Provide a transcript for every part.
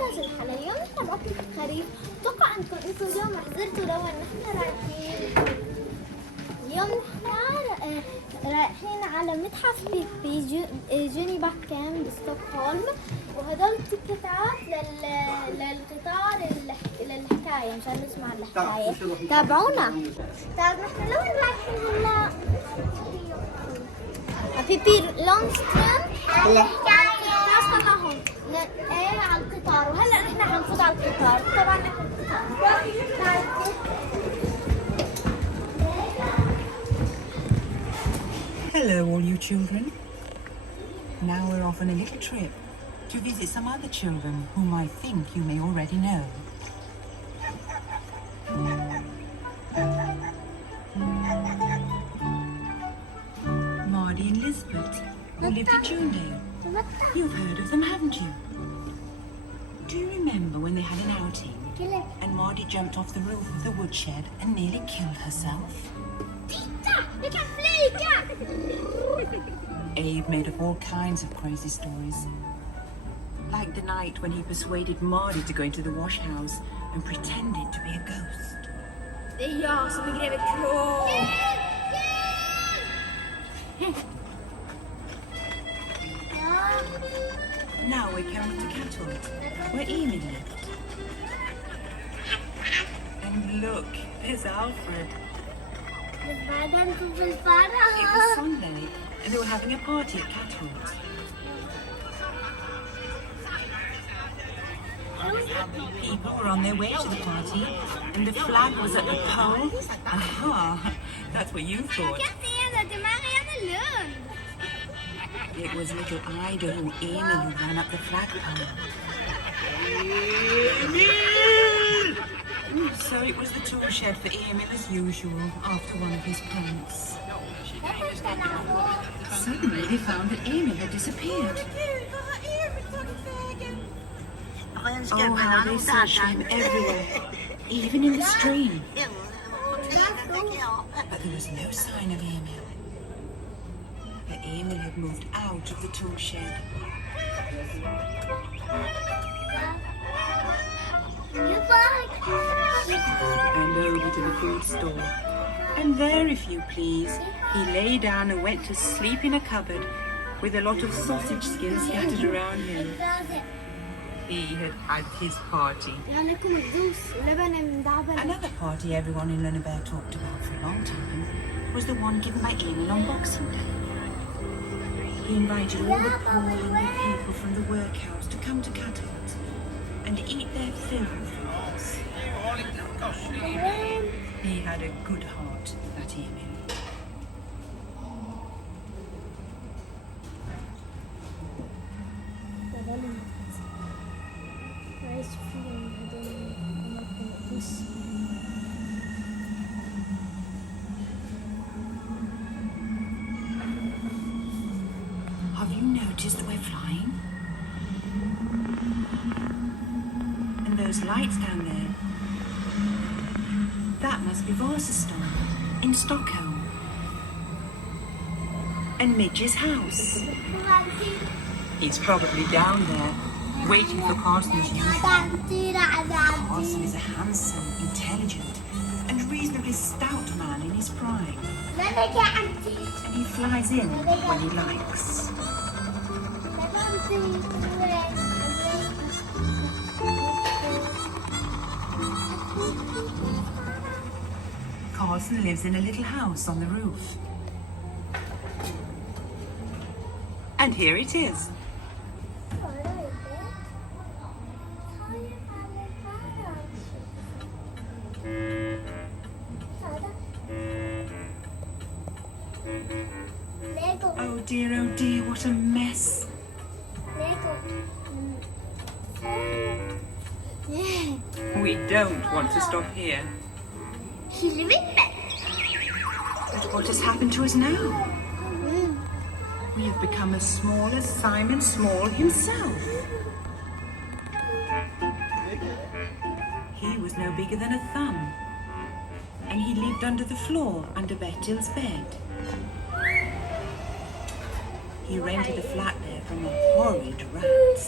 بودكاست الحلا. اليوم نحن بعطلة الخريف. أتوقع أنكم أنتم اليوم حضرتوا لو نحن رايحين. اليوم نحن رايحين على متحف بيبي جونيبا كام بستوكهولم، وهدول التيكتات للقطار للحكاية مشان نسمع الحكاية. تابعونا. طيب نحن لوين رايحين هلا؟ بيبي لونستون الحكاية تبعهم. ايه على القطار، وهلا نحن حنفوت على القطار. طبعا نحن Hello all you children. Now we're off on a little trip to visit some other children whom I think you may already know. Marty and Lisbeth, who lived in Junedale. You've heard of them, haven't you? Do you remember when they had an outing and Marty jumped off the roof of the woodshed and nearly killed herself? Abe made up all kinds of crazy stories. Like the night when he persuaded Marty to go into the wash house and pretended to be a ghost. Det är jag som är greve Krål. Now we're coming to Catholt, where Emil lived. And look, there's Alfred. It was Sunday, and they were having a party at Catholt. People were on their way to the party, and the flag was at the pole. Aha, that's what you thought. It was little Ida and Emil who ran up the flagpole. Emil! So it was the tool shed for Emil as usual after one of his pranks. Suddenly they found that Emil had disappeared. Oh, how they searched for him everywhere, even in the stream. But there was no sign of Emil. But Emil had moved out of the tool shed. And over to the food store. And there, if you please, he lay down and went to sleep in a cupboard with a lot of sausage skins scattered around him. He had had his party. Another party everyone in Lunenburg talked about for a long time was the one given by Emil on Boxing Day. He invited all the poor hungry people from the workhouse to come to Catholt and eat their fill of fruits. He had a good heart, that Emil. Have you noticed we're flying? And those lights down there, that must be Vasastan in Stockholm. And Midge's house. He's probably down there, waiting for Carson as usual. Carson is a handsome, intelligent, and reasonably stout man in his prime. And he flies in when he likes. Carson lives in a little house on the roof. And here it is. Oh dear, what a mess. We don't want to stop here. But what has happened to us now? We have become as small as Simon Small himself. He was no bigger than a thumb, and he lived under the floor under Bertil's bed. He rented a flat there from a horrid rat.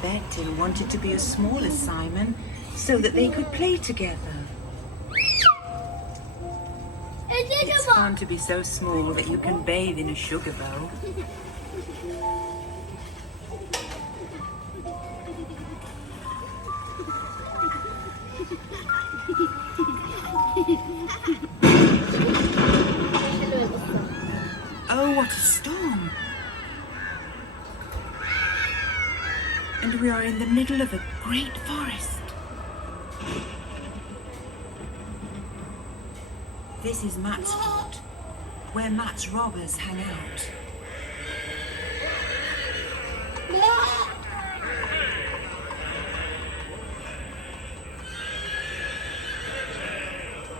Betty wanted to be as small as Simon so that they could play together. It's fun to be so small that you can bathe in a sugar bowl. Oh, what a storm! And we are in the middle of a great forest. This is Matt's fort, where Matt's robbers hang out.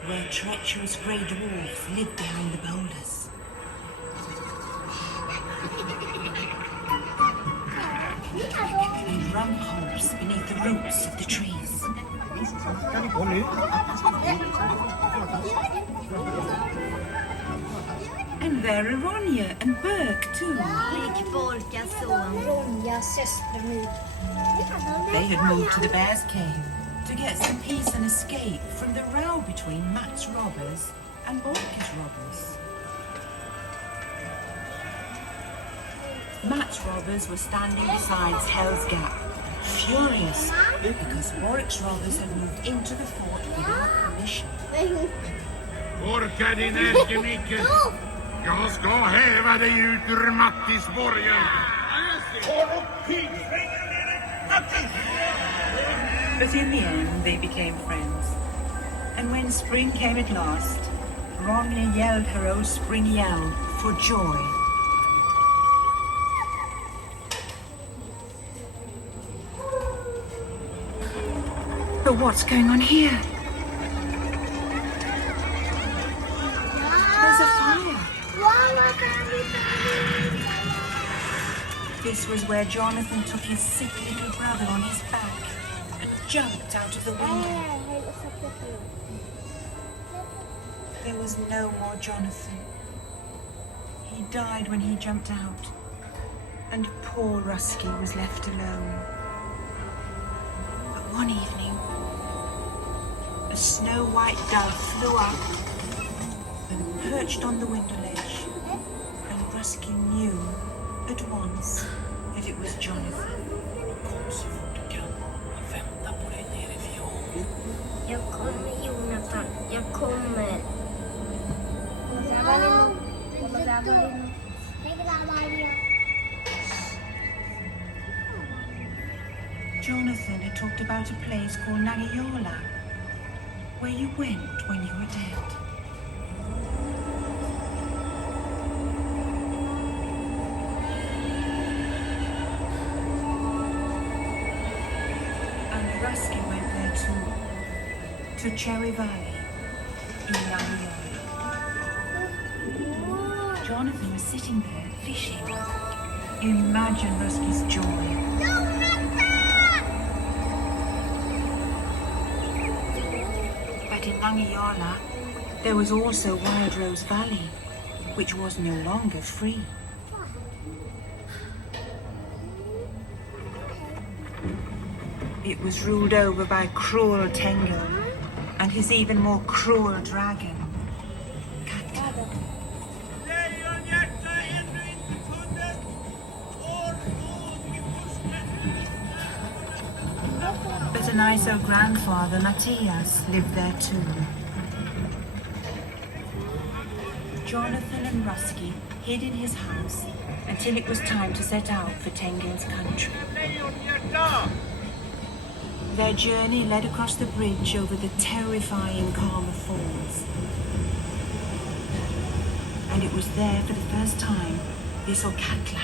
Where treacherous grey dwarfs live behind the boulders. And rum holes beneath the roots of the trees. And there are Ronja and Burke too. They had moved to the bear's cave to get some peace and escape from the row between Matt's robbers and Borka's robbers. Matt's robbers were standing beside Hell's Gap, furious because Bork's robbers had moved into the fort without permission. Orka din ärkemicke! Jag ska häva dig ut ur Mattisborgen! But in the end, they became friends. And when spring came at last, Ronja yelled her old spring yell for joy. But what's going on here? There's a fire. This was where Jonathan took his sick little brother on his back and jumped out of the window. There was no more Jonathan. He died when he jumped out, and poor Rusky was left alone. But one evening, a snow-white dove flew up and perched on the window ledge, and Rusky knew at once that it was Jonathan. Jag kommer, Jonathan. Jag kommer. Jonathan had talked about a place called Hala, where you went when you were dead. And Rusky went there too, to Cherry Valley in Hala. Jonathan was sitting there fishing. Imagine Rusky's joy. But in Hala, there was also Wild Rose Valley, which was no longer free. It was ruled over by cruel Tengel and his even more cruel dragon, Katla. But a nice old grandfather, Matthias, lived there too. Jonathan and Rusky hid in his house until it was time to set out for Tengel's country. Their journey led across the bridge over the terrifying Karma Falls. And it was there for the first time they saw Katla.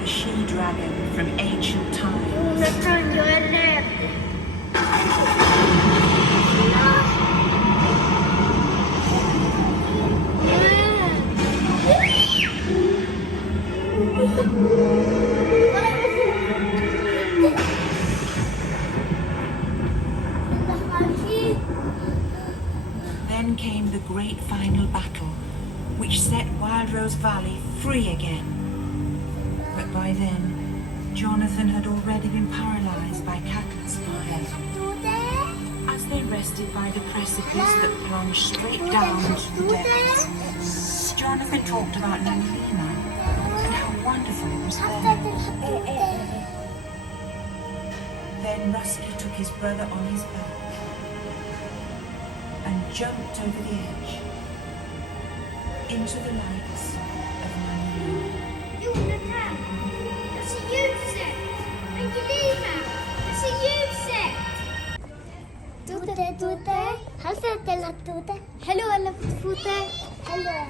The she-dragon from ancient times. Jonathan, jag är rädd. final battle, which set Wild Rose Valley free again. But by then, Jonathan had already been paralysed by Catelyn's fire. As they rested by the precipice that plunged straight down into the depths, Jonathan talked about Nanalina and how wonderful it was there. Then Rusty took his brother on his back and jumped over the edge into the lights of Nanalina. توتة هل سألت لها التوتة؟ حلوة ولا فتفوتة؟ حلوة